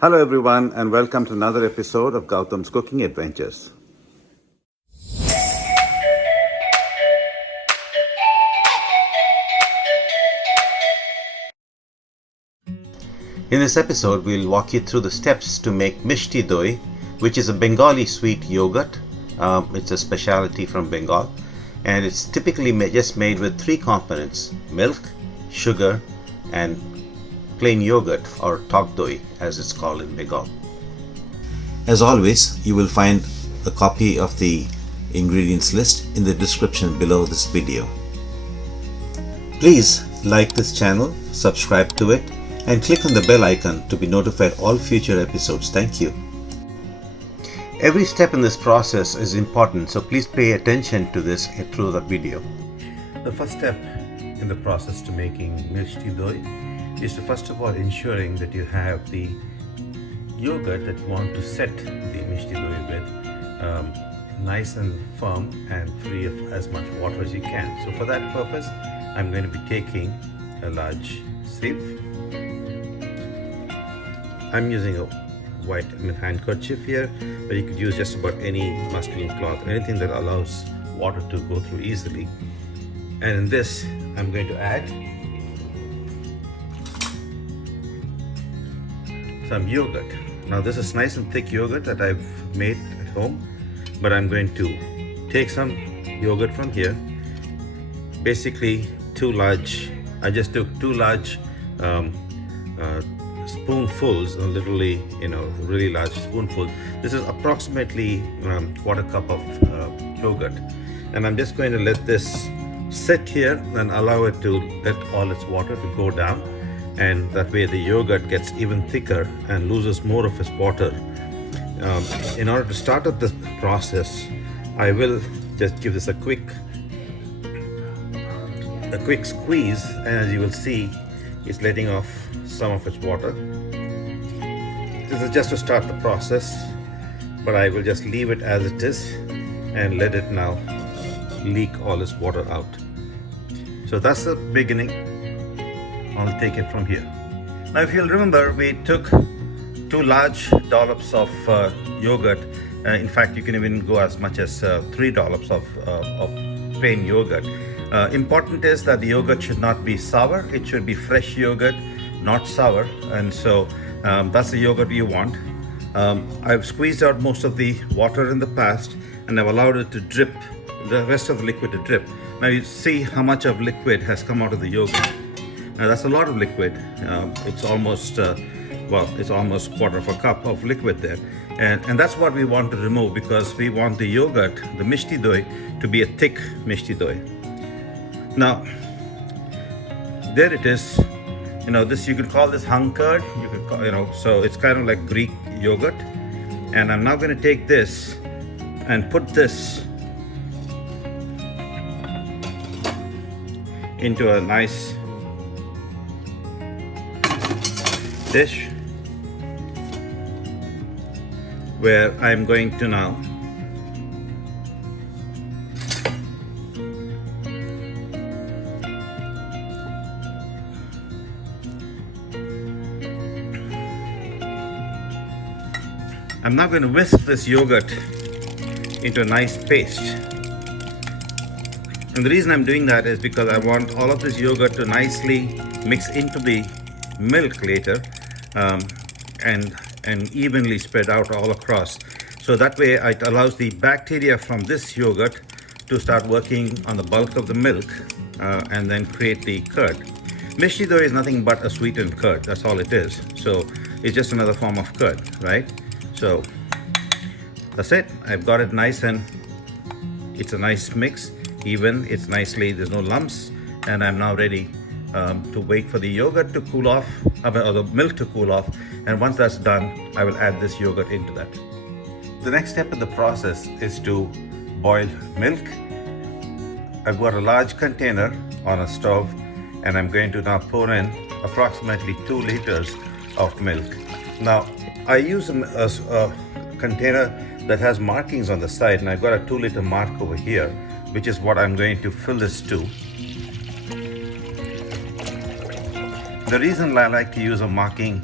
Hello everyone and welcome to another episode of Gautam's Cooking Adventures. In this episode, we'll walk you through the steps to make Mishti Doi, which is a Bengali sweet yogurt. It's a specialty from Bengal, and it's typically just made with three components: milk, sugar, and plain yogurt, or tok doi as it's called in Bengal. As always, you will find a copy of the ingredients list in the description below this video. Please like this channel, subscribe to it, and click on the bell icon to be notified all future episodes. Thank you. Every step in this process is important, so please pay attention to this through the video. The first step in the process to making Mishti Doi is to first of all ensuring that you have the yogurt that you want to set the Mishti Doi with nice and firm and free of as much water as you can. So for that purpose, I'm going to be taking a large sieve. I'm using a white handkerchief here, but you could use just about any muslin cloth or anything that allows water to go through easily. And in this, I'm going to add some yogurt. Now this is nice and thick yogurt that I've made at home, but I'm going to take some yogurt from here. Basically I just took two large spoonfuls, literally, really large spoonfuls. This is approximately quarter cup of yogurt, and I'm just going to let this sit here and allow it to let all its water to go down, and that way the yogurt gets even thicker and loses more of its water. In order to start up this process, I will just give this a quick squeeze, and as you will see, it's letting off some of its water. This is just to start the process, but I will just leave it as it is and let it now leak all its water out. So that's the beginning. I'll take it from here. Now if you'll remember, we took two large dollops of yogurt. In fact, you can even go as much as 3 dollops of plain yogurt. Important is that the yogurt should not be sour. It should be fresh yogurt, not sour, and so that's the yogurt you want. I've squeezed out most of the water in the past, and I've allowed it to drip, the rest of the liquid to drip. Now you see how much of liquid has come out of the yogurt. Now that's a lot of liquid. It's almost quarter of a cup of liquid there, and that's what we want to remove, because we want the yogurt, the Mishti Doi, to be a thick Mishti Doi. Now there it is. This, you could call this hung curd. You could call, so it's kind of like Greek yogurt. And I'm now going to take this and put this into a nice dish, where I'm going to now whisk this yogurt into a nice paste. And the reason I'm doing that is because I want all of this yogurt to nicely mix into the milk later, and evenly spread out all across. So that way it allows the bacteria from this yogurt to start working on the bulk of the milk, and then create the curd. Mishti Doi is nothing but a sweetened curd. That's all it is. So it's just another form of curd, right? So that's it. I've got it nice, and it's a nice mix, even. It's nicely, there's no lumps, and I'm now ready to wait for the yogurt to cool off, or the milk to cool off. And once that's done, I will add this yogurt into that. The next step in the process is to boil milk. I've got a large container on a stove, and I'm going to now pour in approximately 2 liters of milk. Now I use a container that has markings on the side, and I've got a 2-liter mark over here, which is what I'm going to fill this to. The reason I like to use a marking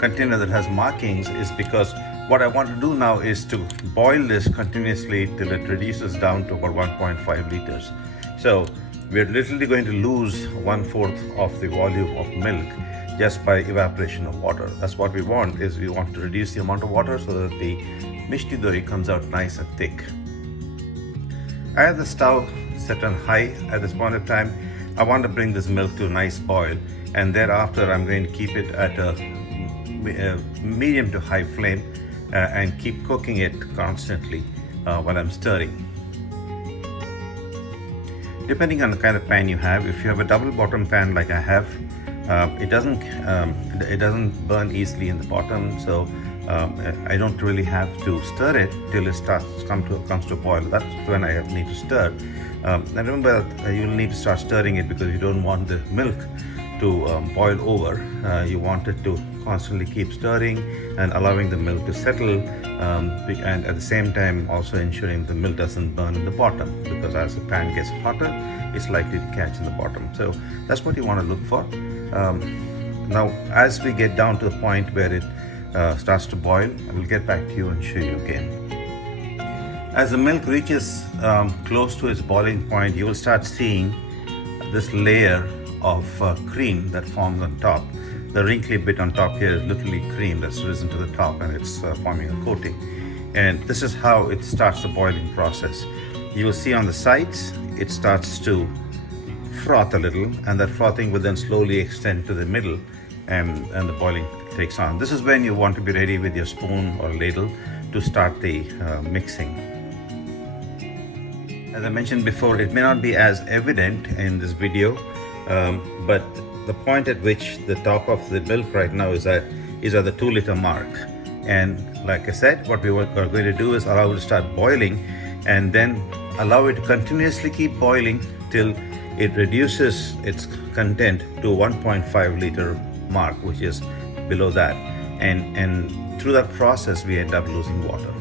container that has markings is because what I want to do now is to boil this continuously till it reduces down to about 1.5 liters. So we're literally going to lose 1/4 of the volume of milk just by evaporation of water. That's what we want, is we want to reduce the amount of water so that the Mishti Doi comes out nice and thick. I have the stove set on high at this point of time. I want to bring this milk to a nice boil, and thereafter I'm going to keep it at a medium to high flame and keep cooking it constantly while I'm stirring. Depending on the kind of pan you have, if you have a double bottom pan like I have, it doesn't burn easily in the bottom, so I don't really have to stir it till it comes to a boil. That's when I need to stir. And remember, you'll need to start stirring it because you don't want the milk to boil over. You want it to constantly keep stirring and allowing the milk to settle, and at the same time also ensuring the milk doesn't burn in the bottom, because as the pan gets hotter, it's likely to catch in the bottom. So that's what you want to look for. Now, as we get down to the point where it starts to boil, I will get back to you and show you again. As the milk reaches close to its boiling point, you will start seeing this layer of cream that forms on top. The wrinkly bit on top here is literally cream that's risen to the top, and it's forming a coating. And this is how it starts the boiling process. You will see on the sides, it starts to froth a little, and that frothing will then slowly extend to the middle, and the boiling takes on. This is when you want to be ready with your spoon or ladle to start the mixing. As I mentioned before, it may not be as evident in this video, but the point at which the top of the milk right now is at the 2 liter mark. And like I said, what we are going to do is allow it to start boiling, and then allow it to continuously keep boiling till it reduces its content to 1.5 liter mark, which is below that. And through that process, we end up losing water.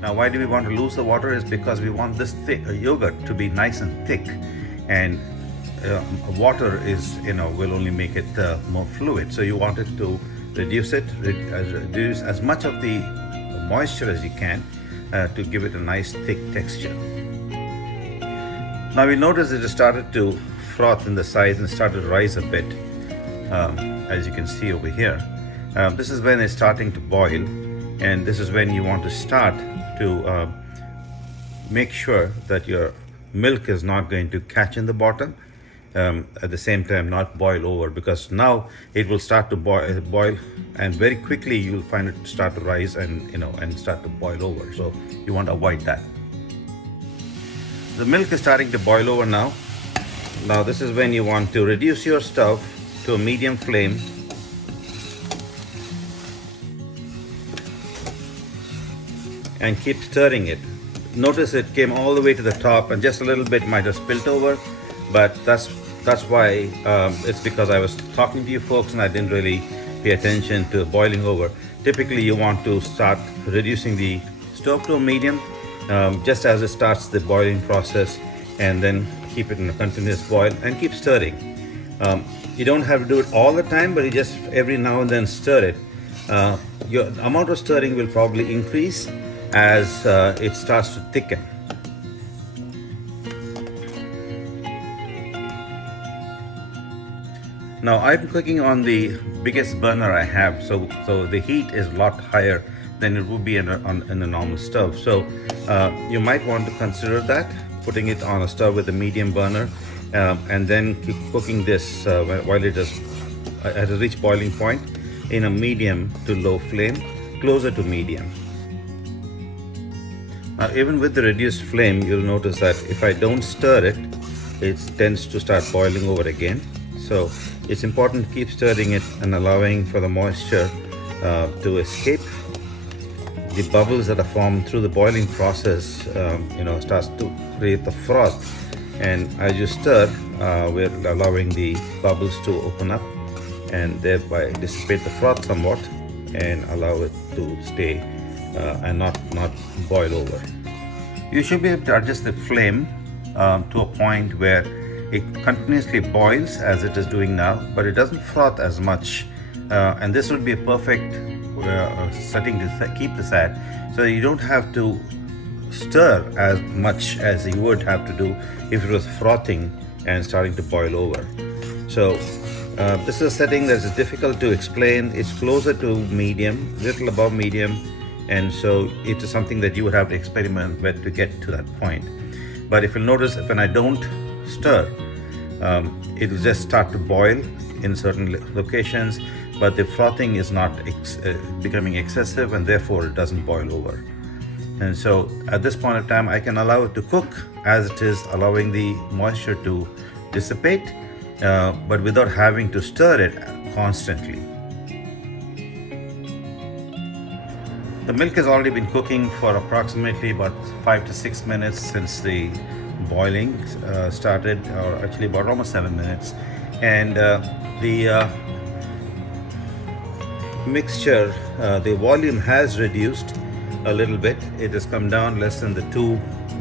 Now, why do we want to lose the water? Is because we want this yogurt to be nice and thick, and water will only make it more fluid. So you want it to reduce as much of the moisture as you can to give it a nice thick texture. Now we notice it started to froth in the sides and started to rise a bit, as you can see over here. This is when it's starting to boil, and this is when you want to start to make sure that your milk is not going to catch in the bottom, at the same time not boil over, because now it will start to boil, and very quickly you'll find it start to rise and start to boil over. So you want to avoid that. The milk is starting to boil over now. Now this is when you want to reduce your stove to a medium flame, and keep stirring it. Notice it came all the way to the top, and just a little bit might have spilled over, but that's why it's because I was talking to you folks and I didn't really pay attention to boiling over. Typically you want to start reducing the stove to a medium just as it starts the boiling process, and then keep it in a continuous boil and keep stirring. You don't have to do it all the time, but you just every now and then stir it. Your amount of stirring will probably increase as it starts to thicken. Now I'm cooking on the biggest burner I have, so the heat is a lot higher than it would be in a normal stove. So you might want to consider that, putting it on a stove with a medium burner, and then keep cooking this while it is at a reach boiling point in a medium to low flame, closer to medium. Now even with the reduced flame, you'll notice that if I don't stir it, it tends to start boiling over again. So it's important to keep stirring it and allowing for the moisture to escape. The bubbles that are formed through the boiling process, starts to create the froth, and as you stir, we're allowing the bubbles to open up and thereby dissipate the froth somewhat and allow it to stay and not boil over. You should be able to adjust the flame to a point where it continuously boils as it is doing now, but it doesn't froth as much and this would be a perfect setting to keep this at, so you don't have to stir as much as you would have to do if it was frothing and starting to boil over. So this is a setting that is difficult to explain. It's closer to medium, little above medium, and so it is something that you would have to experiment with to get to that point. But if you'll notice, when I don't stir, it will just start to boil in certain locations, but the frothing is not becoming excessive, and therefore it doesn't boil over. And so at this point of time, I can allow it to cook as it is, allowing the moisture to dissipate, but without having to stir it constantly. The milk has already been cooking for approximately about 5 to 6 minutes since the boiling started, or actually about almost 7 minutes. And the mixture, the volume has reduced a little bit. It has come down less than the 2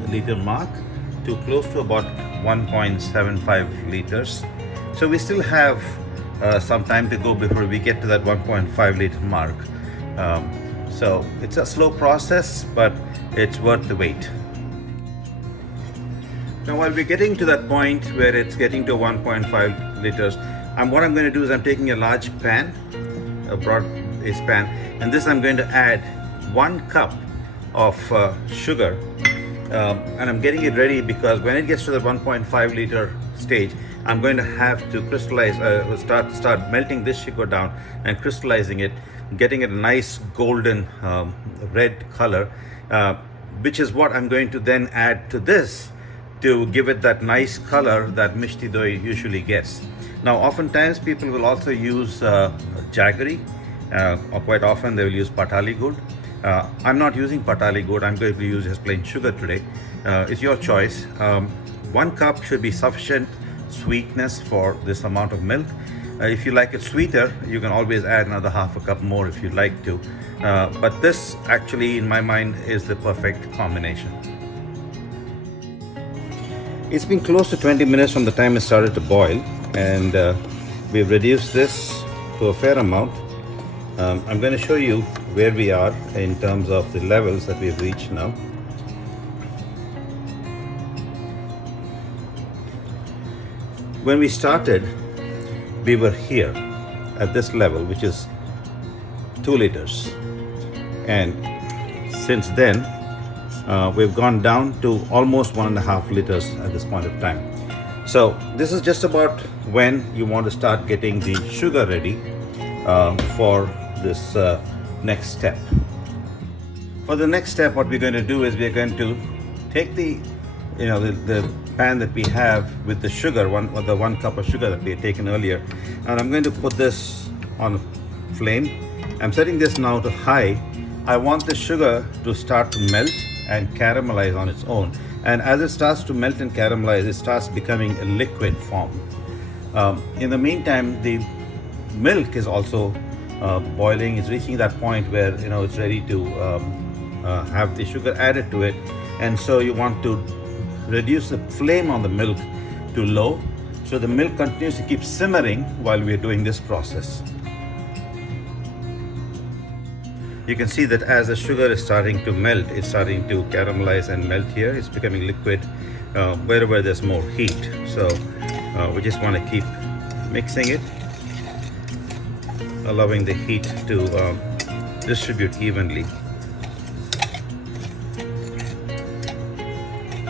liter mark to close to about 1.75 liters. So we still have some time to go before we get to that 1.5 liter mark. So it's a slow process, but it's worth the wait. Now while we're getting to that point where it's getting to 1.5 liters, what I'm going to do is I'm taking a large pan, a broad-based pan, and this I'm going to add 1 cup of sugar, and I'm getting it ready because when it gets to the 1.5 liter stage, I'm going to have to crystallize, start melting this sugar down and crystallizing it, getting it a nice golden red color, which is what I'm going to then add to this to give it that nice color that Mishti Doi usually gets. Now oftentimes people will also use jaggery, or quite often they will use patali gur. I'm not using patali gur, I'm going to use just plain sugar today. It's your choice. 1 cup should be sufficient sweetness for this amount of milk. If you like it sweeter, you can always add another half a cup more if you'd like to. But this actually, in my mind, is the perfect combination. It's been close to 20 minutes from the time it started to boil, and we've reduced this to a fair amount. I'm going to show you where we are in terms of the levels that we've reached now. When we started, we were here at this level, which is 2 liters, and since then we've gone down to almost 1.5 liters at this point of time. So this is just about when you want to start getting the sugar ready for this next step. For the next step, what we're going to do is we're going to take the pan that we have with the sugar, the 1 cup of sugar that we had taken earlier, and I'm going to put this on flame. I'm setting this now to high. I want the sugar to start to melt and caramelize on its own, and as it starts to melt and caramelize, it starts becoming a liquid form. In the meantime, the milk is also boiling. It's reaching that point where it's ready to have the sugar added to it, and so you want to reduce the flame on the milk to low, so the milk continues to keep simmering while we are doing this process. You can see that as the sugar is starting to melt, it's starting to caramelize and melt here. It's becoming liquid wherever there's more heat. So we just want to keep mixing it, allowing the heat to distribute evenly.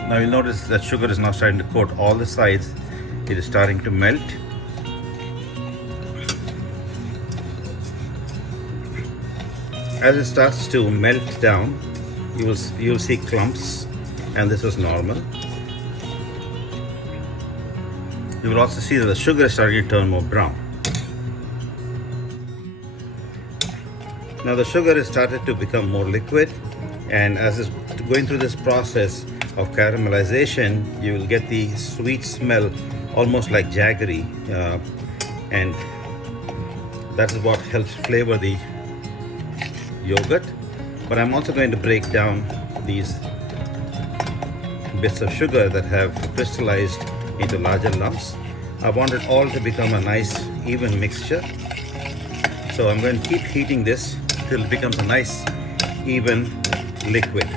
Now you'll notice that sugar is now starting to coat all the sides. It is starting to melt. As it starts to melt down, you'll see clumps, and this is normal. You will also see that the sugar is starting to turn more brown. Now the sugar has started to become more liquid, and as it's going through this process of caramelization, you will get the sweet smell almost like jaggery, and that is what helps flavor the yogurt. But I'm also going to break down these bits of sugar that have crystallized into larger lumps. I want it all to become a nice even mixture. So I'm going to keep heating this till it becomes a nice even liquid.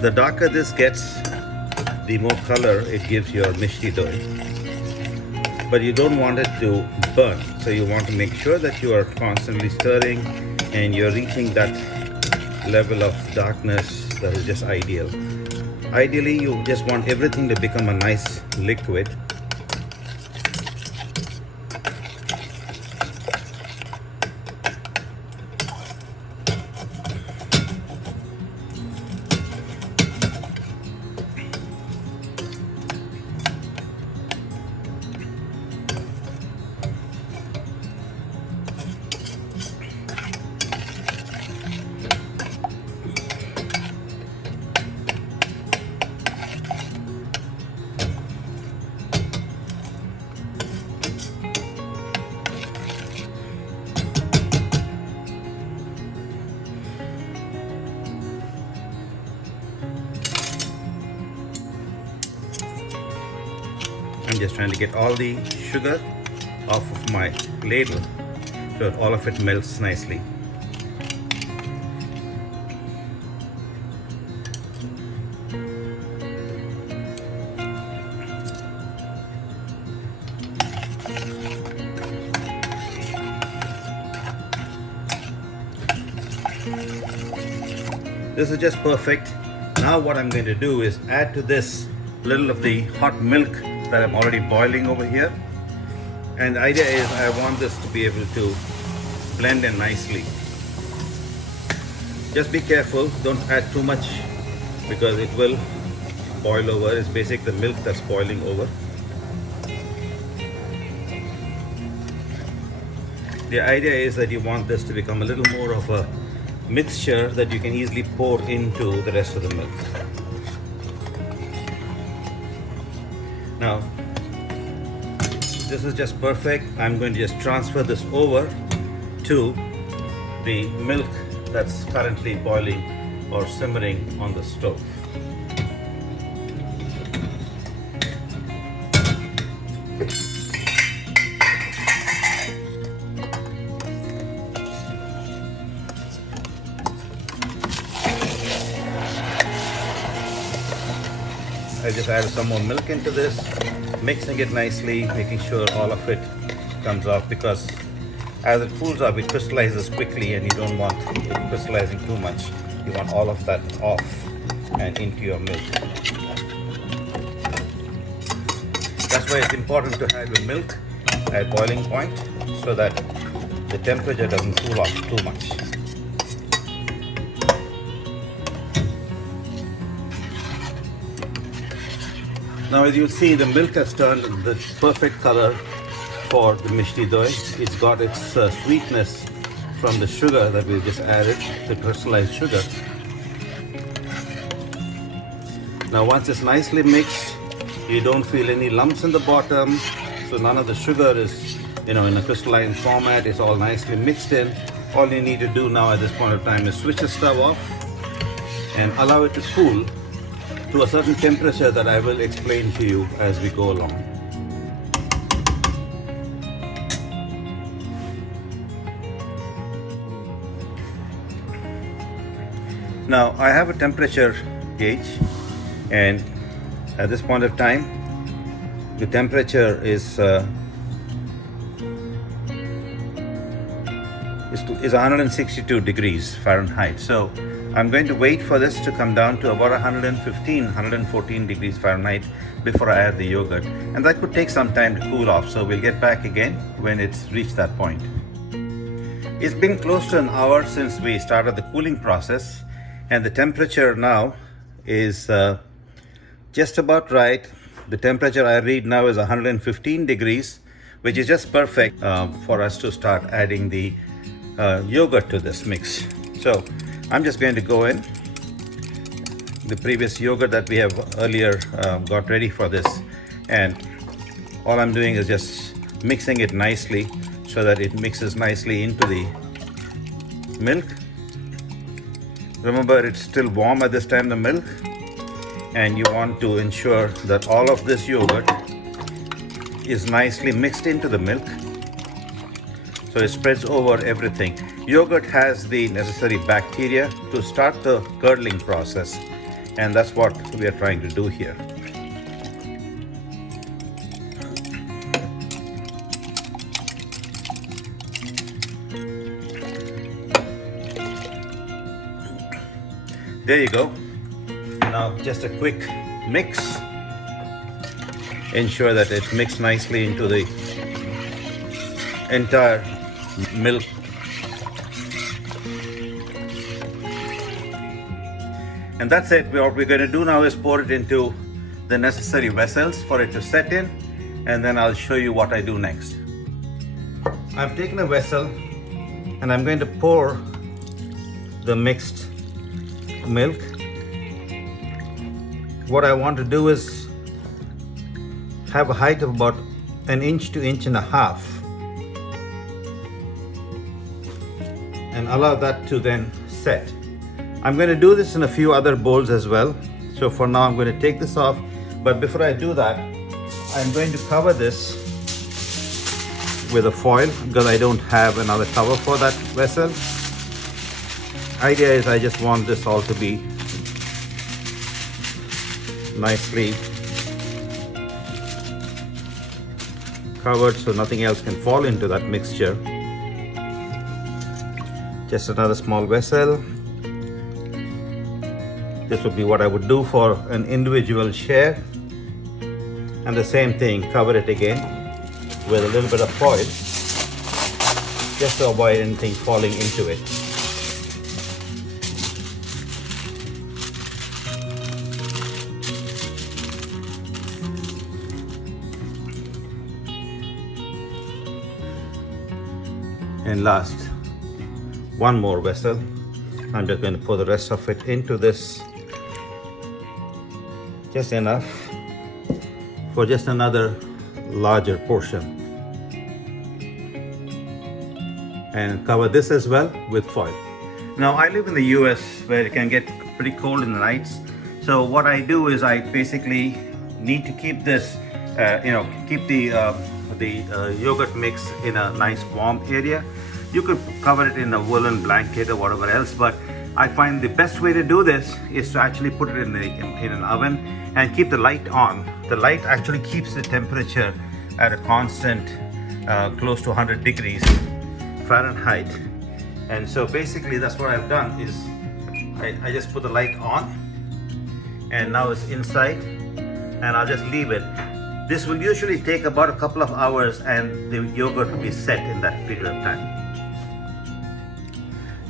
The darker this gets, the more color it gives your Mishti Doi. But you don't want it to burn, so you want to make sure that you are constantly stirring and you're reaching that level of darkness that is just ideal. Ideally, you just want everything to become a nice liquid. I'm just trying to get all the sugar off of my ladle so that all of it melts nicely. This is just perfect. Now what I'm going to do is add to this little of the hot milk that I'm already boiling over here. And the idea is I want this to be able to blend in nicely. Just be careful, don't add too much because it will boil over. It's basically the milk that's boiling over. The idea is that you want this to become a little more of a mixture that you can easily pour into the rest of the milk. Now, this is just perfect. I'm going to just transfer this over to the milk that's currently boiling or simmering on the stove. I just added some more milk into this, mixing it nicely, making sure all of it comes off, because as it cools off, it crystallizes quickly and you don't want it crystallizing too much. You want all of that off and into your milk. That's why it's important to have your milk at boiling point so that the temperature doesn't cool off too much. Now, as you'll see, the milk has turned the perfect color for the Mishti Doi. It's got its sweetness from the sugar that we just added, the crystallized sugar. Now, once it's nicely mixed, you don't feel any lumps in the bottom, so none of the sugar is, in a crystalline format. It's all nicely mixed in. All you need to do now at this point of time is switch the stove off and allow it to cool to a certain temperature that I will explain to you as we go along. Now I have a temperature gauge, and at this point of time the temperature is 162 degrees Fahrenheit. So I'm going to wait for this to come down to about 114 degrees Fahrenheit before I add the yogurt. And that could take some time to cool off, so we'll get back again when it's reached that point. It's been close to an hour since we started the cooling process, and the temperature now is just about right. The temperature I read now is 115 degrees, which is just perfect for us to start adding the yogurt to this mix. So I'm just going to go in. The previous yogurt that we have earlier got ready for this, and all I'm doing is just mixing it nicely so that it mixes nicely into the milk. Remember, it's still warm at this time, the milk, and you want to ensure that all of this yogurt is nicely mixed into the milk so it spreads over everything. Yogurt has the necessary bacteria to start the curdling process, and that's what we are trying to do here. There you go. Now just a quick mix. Ensure that it's mixed nicely into the entire milk. And that's it. What we're going to do now is pour it into the necessary vessels for it to set in, and then I'll show you what I do next. I've taken a vessel and I'm going to pour the mixed milk. What I want to do is have a height of about 1 inch to 1.5 inches and allow that to then set. I'm going to do this in a few other bowls as well. So for now I'm going to take this off, but before I do that, I'm going to cover this with a foil because I don't have another cover for that vessel. Idea is I just want this all to be nicely covered so nothing else can fall into that mixture. Just another small vessel. This would be what I would do for an individual share. And the same thing, cover it again with a little bit of foil just to avoid anything falling into it. And last, one more vessel. I'm just going to pour the rest of it into this, just enough for just another larger portion, and cover this as well with foil. Now I live in the US where it can get pretty cold in the nights, so what I do is I basically need to keep this keep the yogurt mix in a nice warm area. You could cover it in a woolen blanket or whatever else, but I find the best way to do this is to actually put it in an oven and keep the light on. The light actually keeps the temperature at a constant close to 100 degrees Fahrenheit. And so basically that's what I've done is I just put the light on, and now it's inside, and I'll just leave it. This will usually take about a couple of hours and the yogurt will be set in that period of time.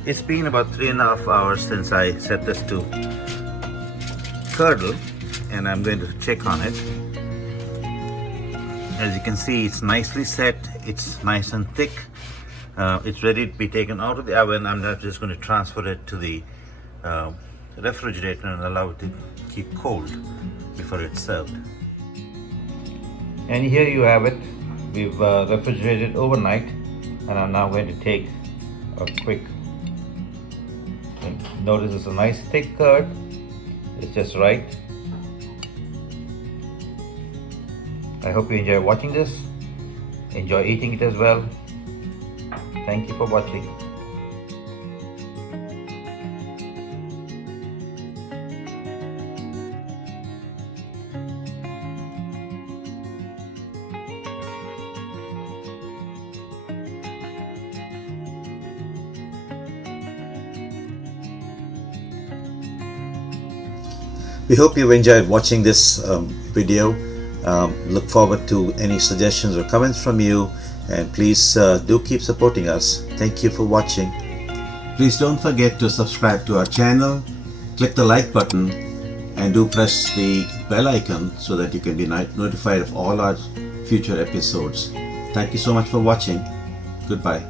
It's been about 3.5 hours since I set this to curdle, and I'm going to check on it. As you can see, it's nicely set, it's nice and thick. It's ready to be taken out of the oven. I'm now just going to transfer it to the refrigerator and allow it to keep cold before it's served. And here you have it. We've refrigerated overnight, and I'm now going to take a quick. Notice it's a nice thick curd. It's just right. I hope you enjoy watching this. Enjoy eating it as well. Thank you for watching. We hope you've enjoyed watching this video. Look forward to any suggestions or comments from you, and please do keep supporting us. Thank you for watching. Please don't forget to subscribe to our channel, click the like button, and do press the bell icon so that you can be notified of all our future episodes. Thank you so much for watching. Goodbye.